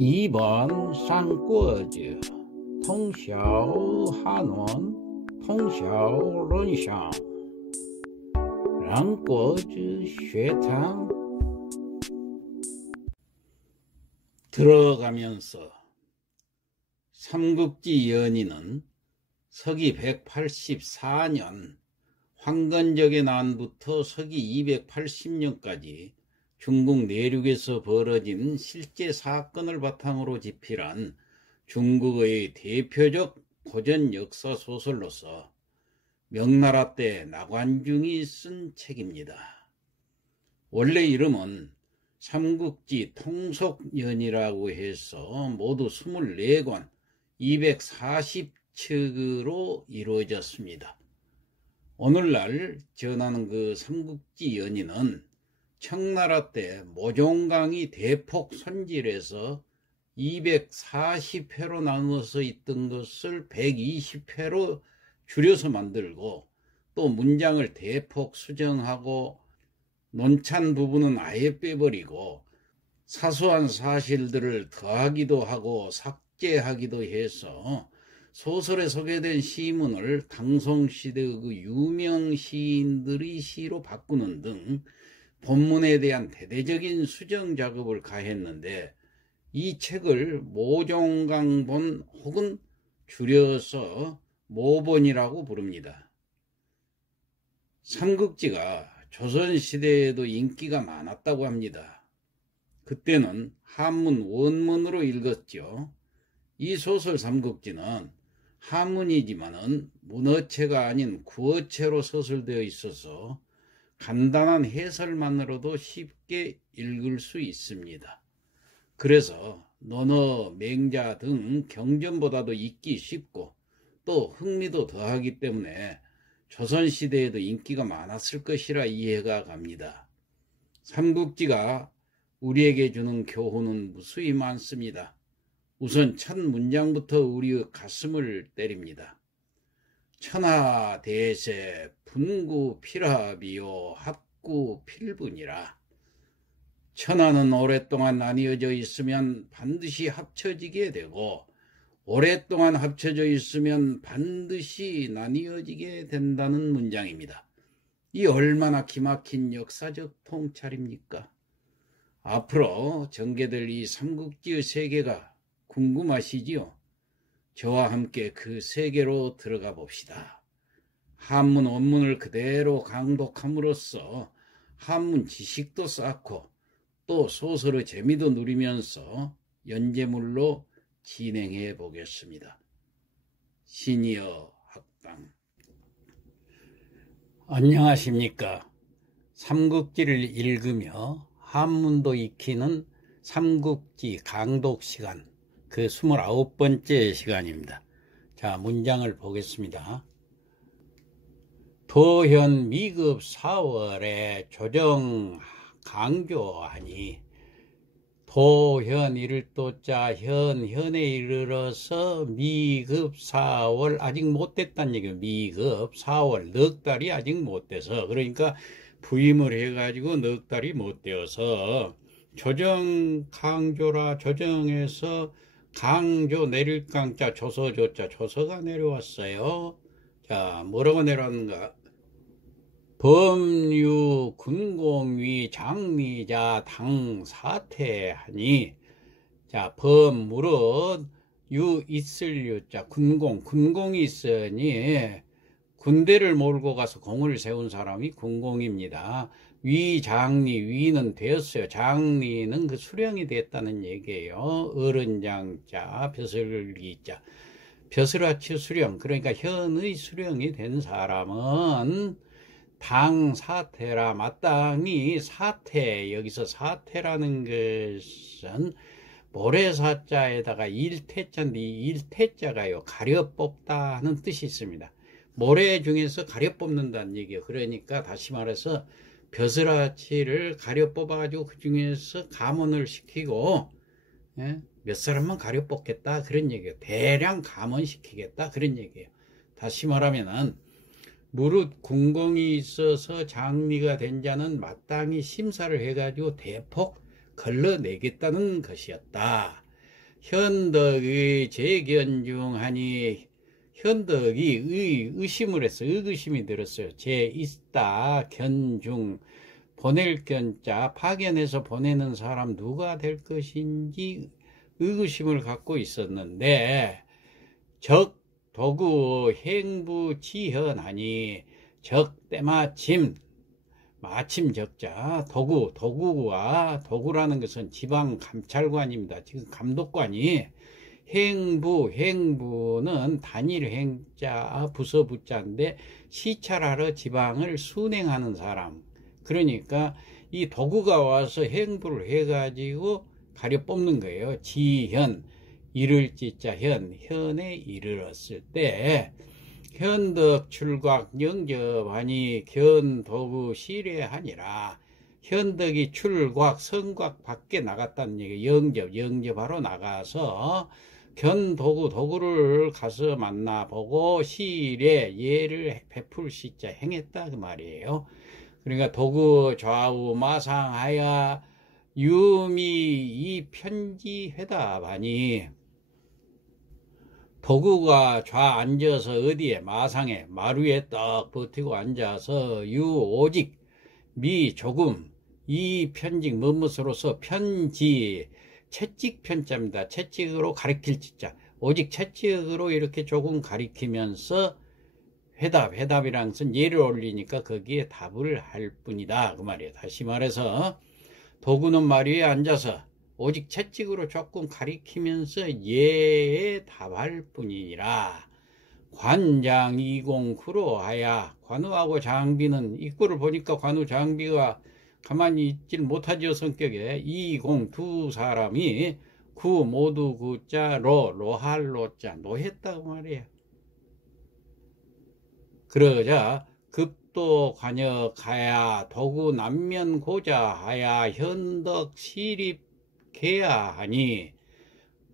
2번三国志通晓汉文通晓论想让国之学堂들어가면서 삼국지 연의는 서기 184년 황건적의 난부터 서기 280년까지 중국 내륙에서 벌어진 실제 사건을 바탕으로 집필한 중국의 대표적 고전 역사 소설로서 명나라 때 나관중이 쓴 책입니다. 원래 이름은 삼국지 통속연이라고 해서 모두 24권 240척으로 이루어졌습니다. 오늘날 전하는 그 삼국지 연의는 청나라 때 모종강이 대폭 손질해서 240회로 나누어서 있던 것을 120회로 줄여서 만들고 또 문장을 대폭 수정하고 논찬 부분은 아예 빼버리고 사소한 사실들을 더하기도 하고 삭제하기도 해서 소설에 소개된 시문을 당송시대의 그 유명 시인들의 시로 바꾸는 등 본문에 대한 대대적인 수정 작업을 가했는데 이 책을 모종강본 혹은 줄여서 모본이라고 부릅니다. 삼국지가 조선시대에도 인기가 많았다고 합니다. 그때는 한문 원문으로 읽었죠. 이 소설 삼국지는 한문이지만은 문어체가 아닌 구어체로 서술되어 있어서 간단한 해설만으로도 쉽게 읽을 수 있습니다. 그래서 논어, 맹자 등 경전보다도 읽기 쉽고 또 흥미도 더하기 때문에 조선시대에도 인기가 많았을 것이라 이해가 갑니다. 삼국지가 우리에게 주는 교훈은 무수히 많습니다. 우선 첫 문장부터 우리의 가슴을 때립니다. 천하대세 분구필합이요 합구필분이라. 천하는 오랫동안 나뉘어져 있으면 반드시 합쳐지게 되고 오랫동안 합쳐져 있으면 반드시 나뉘어지게 된다는 문장입니다. 이 얼마나 기막힌 역사적 통찰입니까? 앞으로 전개될 이 삼국지의 세계가 궁금하시지요? 저와 함께 그 세계로 들어가 봅시다. 한문 원문을 그대로 강독함으로써 한문 지식도 쌓고 또 소설의 재미도 누리면서 연재물로 진행해 보겠습니다. 시니어 학당. 안녕하십니까. 삼국지를 읽으며 한문도 익히는 삼국지 강독 시간, 그 29번째 시간입니다. 자, 문장을 보겠습니다. 도현 미급 4월에 조정 강조하니. 도현 이를 또자 현에 이르러서 미급 4월 아직 못 됐다는 얘기예요. 미급 4월 넉 달이 아직 못 돼서, 그러니까 부임을 해가지고 넉 달이 못 되어서 조정 강조라. 조정에서 강조 내릴 강자 조서조자 조서가 내려왔어요. 자, 뭐라고 내려왔는가? 범유 군공위 장미자 당 사퇴하니. 자, 범물은 유 있을 유자 군공이 있으니 군대를 몰고 가서 공을 세운 사람이 군공입니다. 위 장리, 위는 되었어요. 장리는 그 수령이 됐다는 얘기예요. 어른장자 벼슬기자 벼슬아치 수령, 그러니까 현의 수령이 된 사람은 당 사퇴라. 마땅히 사퇴, 여기서 사퇴라는 것은 모래사자에다가 일퇴자인데 일퇴자가요 가려 뽑다 하는 뜻이 있습니다. 모래 중에서 가려 뽑는다는 얘기예요. 그러니까 다시 말해서 벼슬아치를 가려 뽑아가지고 그 중에서 감원을 시키고 몇 사람만 가려 뽑겠다 그런 얘기예요. 대량 감원시키겠다 그런 얘기예요. 다시 말하면은 무릇 군공이 있어서 장리가 된 자는 마땅히 심사를 해가지고 대폭 걸러내겠다는 것이었다. 현덕의 재견중하니 현덕이 의심을 했어요. 의구심이 들었어요. 재 있다 견중 보낼 견자 파견해서 보내는 사람 누가 될 것인지 의구심을 갖고 있었는데 적 도구 행부 지현하니 적 때마침 마침 적자 도구라는 것은 지방 감찰관입니다. 지금 감독관이 행부는 단일 행자 부서 부자인데 시찰하러 지방을 순행하는 사람. 그러니까 이 도구가 와서 행부를 해가지고 가려 뽑는 거예요. 지현 이를 지자 현에 이르렀을 때 현덕 출곽 영접하니 견도구 실례하니라. 현덕이 출곽 성곽 밖에 나갔다는 얘기예요. 영접하러 나가서 도구를 가서 만나보고 시례 예를 베풀 시자 행했다 그 말이에요. 그러니까 도구 좌우 마상하여 유미 이 편지회답하니 도구가 좌 앉아서 어디에 마상에 마루에 딱 버티고 앉아서 오직 미 조금 이 편직 뭐뭇으로서 편지 채찍 편자입니다. 채찍으로 가리킬 지자 오직 채찍으로 이렇게 조금 가리키면서 회답이란 것은 예를 올리니까 거기에 답을 할 뿐이다 그 말이에요. 다시 말해서 도구는 마루에 앉아서 오직 채찍으로 조금 가리키면서 예에 답할 뿐이니라. 관장 209로 하야 관우하고 장비는 입구를 보니까 관우 장비가 가만히 있질 못하지요. 성격에 20 두 사람이 구 모두 구자 로할 로자 노했다고 말이에요. 그러자 급도 관역하야 도구 남면 고자하야 현덕 시립 개야하니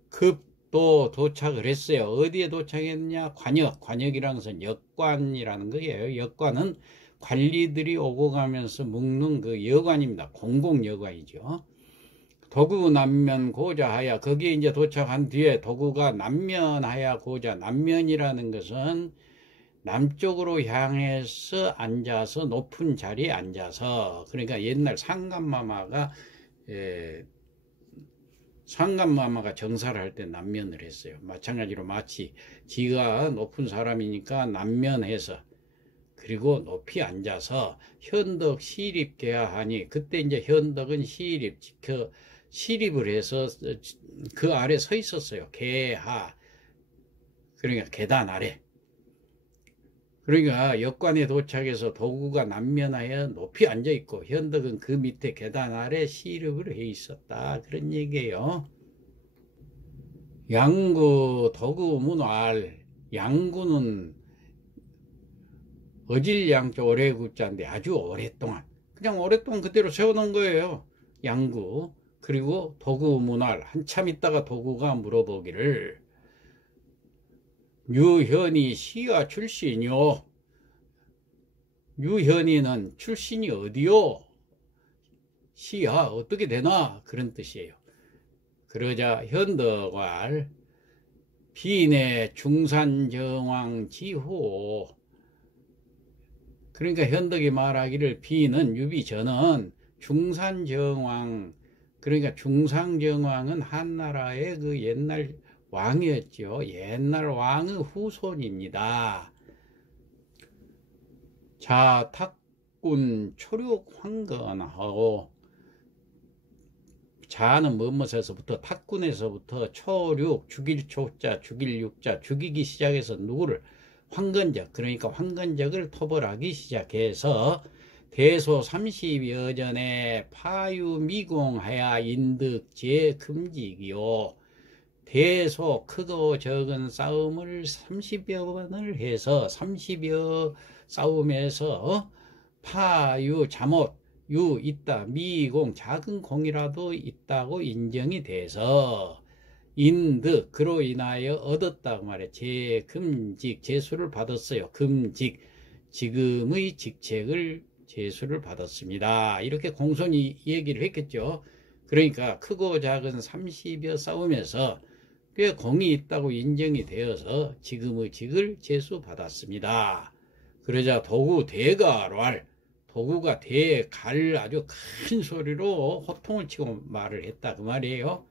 급도 도착을 했어요. 어디에 도착했느냐? 관역이라는 것은 역관이라는 거예요. 역관은 관리들이 오고 가면서 묵는 그 여관입니다. 공공여관이죠. 도구 남면 고자하야 거기에 이제 도착한 뒤에 도구가 남면하야 고자 남면이라는 것은 남쪽으로 향해서 앉아서 높은 자리에 앉아서 그러니까 옛날 상감마마가 정사를 할 때 남면을 했어요. 마찬가지로 마치 지가 높은 사람이니까 남면해서 그리고 높이 앉아서 현덕 시립개야 하니 그때 이제 현덕은 시립을 해서 그 아래 서 있었어요. 개하 그러니까 계단 아래. 그러니까 역관에 도착해서 도구가 남면하여 높이 앉아있고 현덕은 그 밑에 계단 아래 시립을 해 있었다. 그런 얘기예요. 양구 도구 문활 양구는 어질양조 오래구자인데 아주 오랫동안 그냥 오랫동안 그대로 세워놓은 거예요. 양구 그리고 도구 문활 한참 있다가 도구가 물어보기를 유현이 시야 출신이요. 유현이는 출신이 어디요? 시야 어떻게 되나? 그런 뜻이에요. 그러자 현덕왈 비내 중산정왕 지호 그러니까 현덕이 말하기를 비는 유비 저는 중산정왕 그러니까 중상정왕은 한나라의 그 옛날 왕이었죠. 옛날 왕의 후손입니다. 자, 탁군 초륙 황건하고 자는 뭐뭐에서부터 탁군에서부터 초륙 죽일 초자 죽일 육자 죽이기 시작해서 누구를 황건적 그러니까 황건적을 토벌하기 시작해서 대소 30여 전에 파유 미공하야 인득제 금직이요. 대소 크고 적은 싸움을 30여 번을 해서 30여 싸움에서 파유 잠옷 유 있다 미공 작은 공이라도 있다고 인정이 돼서 인득 그로 인하여 얻었다고 말해 제금직 제수를 받았어요. 금직 지금의 직책을 제수를 받았습니다. 이렇게 공손히 얘기를 했겠죠. 그러니까 크고 작은 30여 싸움에서 꽤 공이 있다고 인정이 되어서 지금의 직을 제수받았습니다. 그러자 도구 대가왈, 도구가 대갈 아주 큰 소리로 호통을 치고 말을 했다 그 말이에요.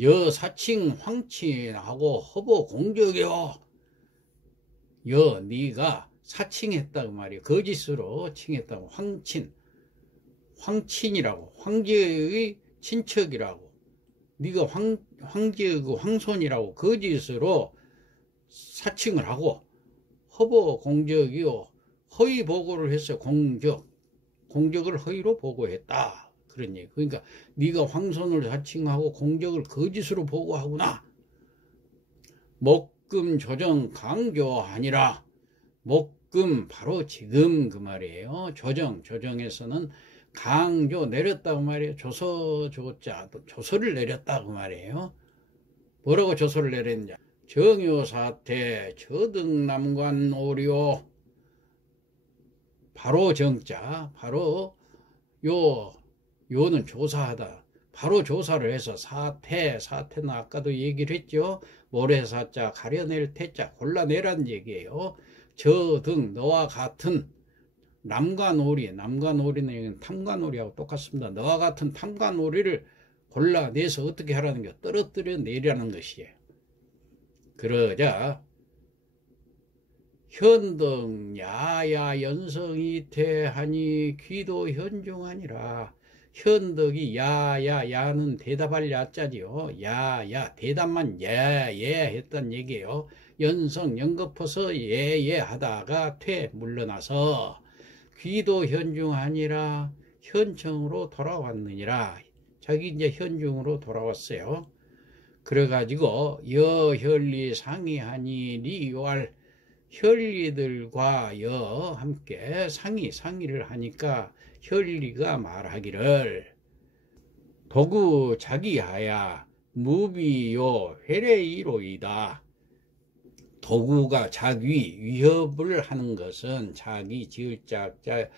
여사칭 황친하고 허보 공적이요. 네가 사칭했다 그 말이에요. 거짓으로 칭했다고. 황친이라고, 황제의 친척이라고, 네가 황제의 그 황손이라고 거짓으로 사칭을 하고, 허보 공적이요, 허위 보고를 했어요. 공적을 허위로 보고했다 그런 얘기. 그러니까 네가 황손을 사칭하고 공적을 거짓으로 보고하구나. 목금 조정 강조하니라. 목금 바로 지금 그 말이에요. 조정에서는 강조 내렸다고 말이에요. 조서를 내렸다고 말이에요. 뭐라고 조서를 내렸냐? 정요사태 저등남관 오리오. 바로 정자, 바로 요는 조사하다. 바로 조사를 해서 사태는 아까도 얘기를 했죠. 모래사자 가려낼 태자 골라내란 얘기예요. 저 등 너와 같은 남과놀이는 탐과놀이하고 똑같습니다. 너와 같은 탐과놀이를 골라내서 어떻게 하라는 게 떨어뜨려 내라는 것이에요. 그러자 현등 야야 연성이태하니 귀도 현중하니라. 현덕이 야는 대답할 야자지요. 야야 대답만 예 했단 얘기예요. 연성 연거퍼서 예 하다가 물러나서 귀도 현중하니라. 현청으로 돌아왔느니라. 자기 이제 현중으로 돌아왔어요. 그래가지고 여현리 상의하니 리요할 혈리들과 함께 상의를 하니까 혈리가 말하기를 도구 자기하야 무비요 회례이로이다. 도구가 자기 위협을 하는 것은 자기 지을 자자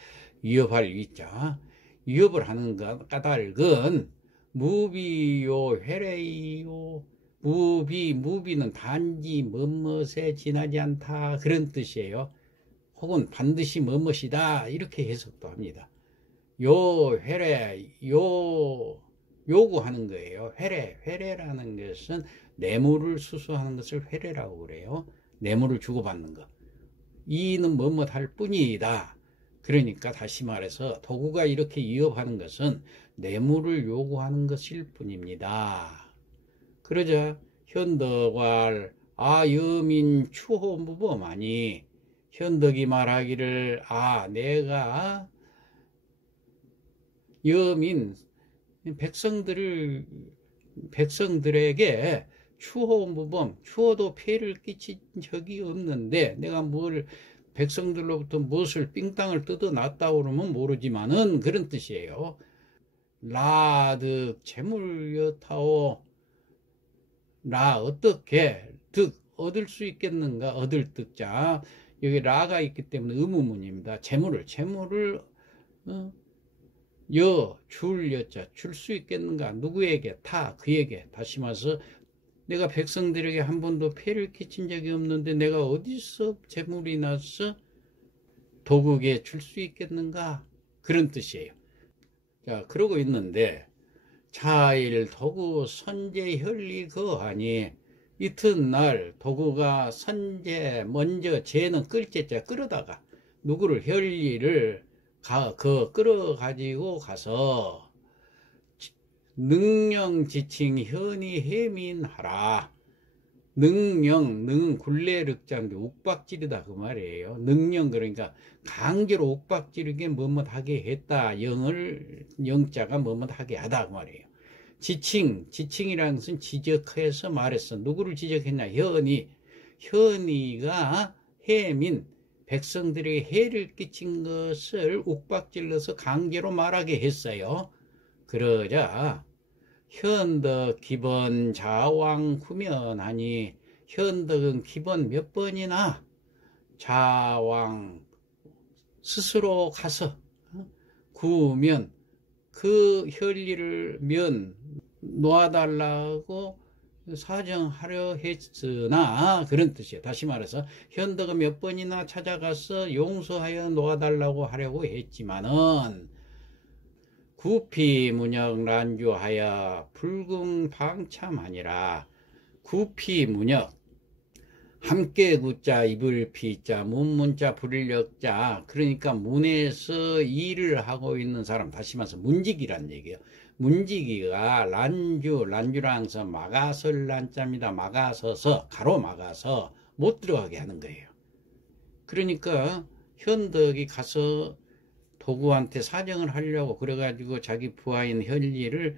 위협할 위자 위협을 하는 것 까닭은 무비요 회례이요. 무비는 단지 멋멋에 지나지 않다 그런 뜻이에요. 혹은 반드시 멋멋이다 이렇게 해석도 합니다. 회례 요구하는 거예요. 회례라는 것은 뇌물을 수수하는 것을 회례라고 그래요. 뇌물을 주고받는 것. 이는 뭐뭐할 뿐이다. 그러니까 다시 말해서 도구가 이렇게 위협하는 것은 뇌물을 요구하는 것일 뿐입니다. 그러자 현덕왈 여민 추호무범하니 현덕이 말하기를 내가 여민 백성들에게 추호도 폐를 끼친 적이 없는데 내가 백성들로부터 무엇을 삥땅을 뜯어놨다 그러면 모르지만은 그런 뜻이에요. 라득 재물여타오. 어떻게 얻을 수 있겠는가? 얻을 득자 여기 라가 있기 때문에 의문문입니다. 재물을 줄 여자 줄 수 있겠는가? 누구에게? 그에게. 다시 말해서 내가 백성들에게 한 번도 폐를 끼친 적이 없는데 내가 어디서 재물이 나서 도국에 줄 수 있겠는가? 그런 뜻이에요. 자, 그러고 있는데 차일 도구 선제 혈리 거하니 이튿날 도구가 먼저 제는 끌제자 끌어다가 누구를 혈리를 끌어가지고 가서 능령지칭 현이 해민하라. 능 굴레륵자인데 욱박지르다 그 말이에요. 능령 그러니까 강제로 욱박지르게 뭐뭐하게 했다. 영자가 뭐뭐하게 하다 그 말이에요. 지칭이라는 것은 지적해서 말했어. 누구를 지적했냐? 현이가 해민 백성들에게 해를 끼친 것을 욱박질러서 강제로 말하게 했어요. 그러자 현덕 기번 자왕 구면하니 현덕은 기번 몇 번이나 자왕 스스로 가서 구면 그 혈리를 놓아달라고 사정하려 했으나 그런 뜻이에요. 다시 말해서 현덕은 몇 번이나 찾아가서 용서하여 놓아달라고 하려고 했지만은 구피문역 란주하여 불궁방참하니라. 구피문역 함께 구자 이불 피자 문문자 불력자, 그러니까 문에서 일을 하고 있는 사람, 다시 말해서 문지기란 얘기예요. 문지기가 란주랑서 막아설 란자입니다. 막아서서 가로 막아서 못 들어가게 하는 거예요. 그러니까 현덕이 가서 도구한테 사정을 하려고 그래가지고 자기 부하인 현리를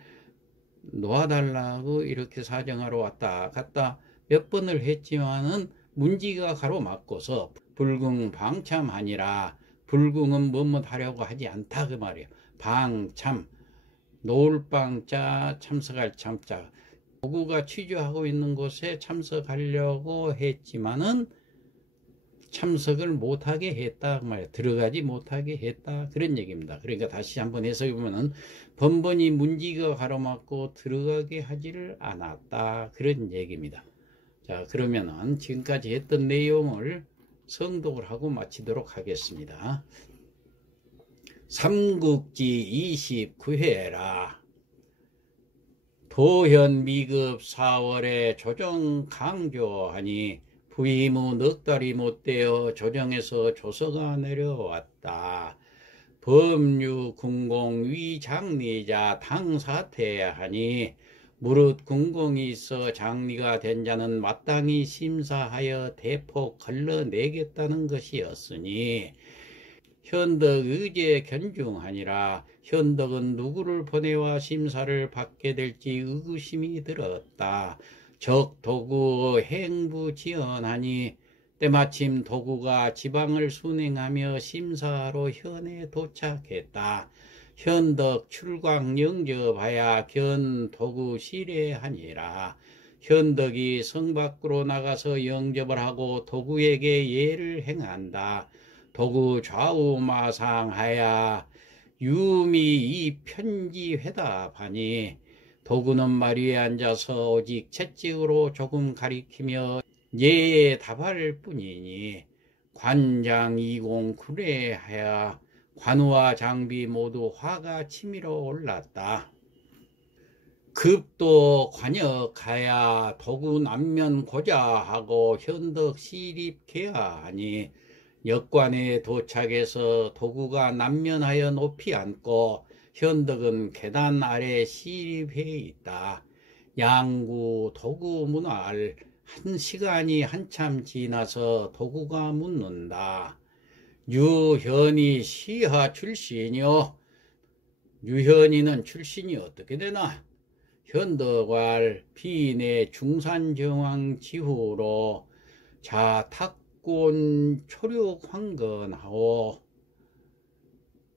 놓아달라고 이렇게 사정하러 왔다 갔다 몇 번을 했지만은 문지기가 가로막고서 불궁방참하니라. 불궁은 뭐뭐 하려고 하지 않다 그 말이에요. 방참 노을방자 참석할 참자, 도구가 취조하고 있는 곳에 참석하려고 했지만은 참석을 못하게 했다 그 말이에요. 들어가지 못하게 했다 그런 얘기입니다. 그러니까 다시 한번 해석해 보면은 번번이 문지기가 가로막고 들어가게 하지를 않았다 그런 얘기입니다. 자, 그러면은 지금까지 했던 내용을 성독을 하고 마치도록 하겠습니다. 삼국지 29회라. 도현 미급 4월에 조정 강조하니 부임 후 넉 달이 못되어 조정에서 조서가 내려왔다. 법류 군공 위장리자 당사퇴하니 무릇 군공이 있어 장리가 된 자는 마땅히 심사하여 대폭 걸러내겠다는 것이었으니 현덕 의제 견중하니라. 현덕은 누구를 보내와 심사를 받게 될지 의구심이 들었다. 적 도구 행부지연하니 때마침 도구가 지방을 순행하며 심사로 현에 도착했다. 현덕 출광 영접하야 견 도구 실례하니라. 현덕이 성 밖으로 나가서 영접을 하고 도구에게 예를 행한다. 도구 좌우마상하야 유미 이 편지 회답하니 도구는 마리에 앉아서 오직 채찍으로 조금 가리키며 예에 답할 뿐이니 관장 이공군회하여 관우와 장비 모두 화가 치밀어 올랐다. 급도 관역하야 도구 남면 고자하고 현덕 시립케하니 역관에 도착해서 도구가 남면하여 높이 앉고 현덕은 계단 아래 시립해 있다. 양구 도구 문활 한 시간이 한참 지나서 도구가 묻는다. 유현이 시하 출신이요. 유현이는 출신이 어떻게 되나? 현덕왈 비내 중산정왕 지후로 자탁곤 초륙 황건하오.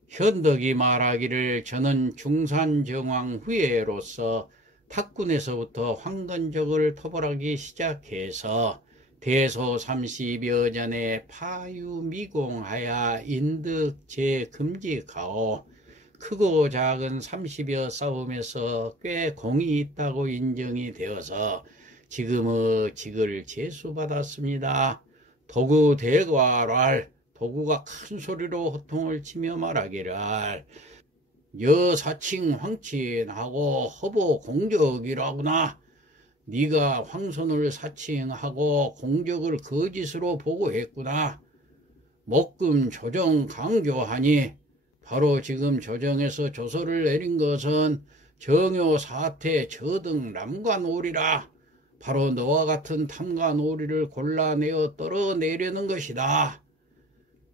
현덕이 말하기를 저는 중산정왕 후예로서 탁군에서부터 황건적을 토벌하기 시작해서 대소 30여 전에 파유미공하야 인득제 금직하오. 크고 작은 30여 싸움에서 꽤 공이 있다고 인정이 되어서 지금의 직을 제수받았습니다. 도구 대과랄, 도구가 큰 소리로 호통을 치며 말하기를 여사칭 황친하고 허보 공적이라구나. 네가 황손을 사칭하고 공적을 거짓으로 보고했구나. 목금 조정 강조하니 바로 지금 조정에서 조서를 내린 것은 정요 사태 저등 남관오리라. 바로 너와 같은 탐관오리를 골라내어 떨어내려는 것이다.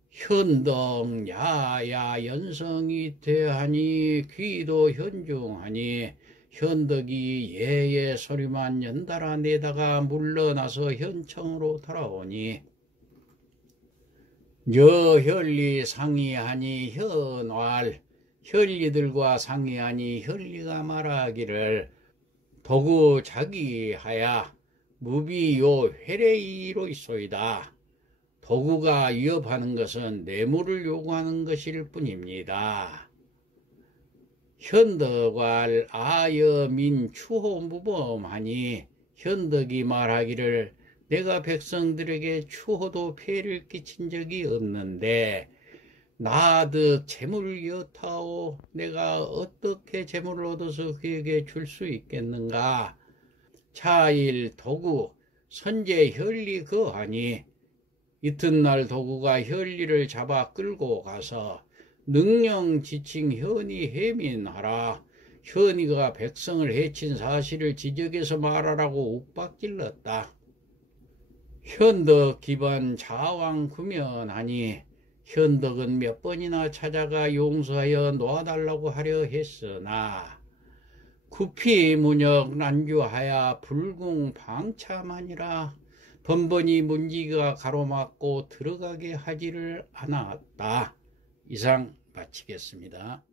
현덕 야야 연성이 대하니 귀도 현중하니 현덕이 예의 소리만 연달아 내다가 물러나서 현청으로 돌아오니 여현리 상의하니 현왈 현리들과 상의하니 현리가 말하기를 도구 자기하야 무비요 회레이로 있소이다. 도구가 위협하는 것은 뇌물을 요구하는 것일 뿐입니다. 현덕왈 아여민 추호무범하니 현덕이 말하기를 내가 백성들에게 추호도 폐를 끼친 적이 없는데 나득 재물을 여타오 내가 어떻게 재물을 얻어서 그에게 줄 수 있겠는가. 차일 도구 선제 혈리 거하니 이튿날 도구가 혈리를 잡아 끌고 가서 능령 지칭 현이 해민하라. 현이가 백성을 해친 사실을 지적해서 말하라고 욱박질렀다. 현덕 기반 자왕 구면하니 현덕은 몇 번이나 찾아가 용서하여 놓아달라고 하려 했으나 구피 문역 난주하야 불궁 방참하니라 번번이 문지기가 가로막고 들어가게 하지를 않았다. 이상 마치겠습니다.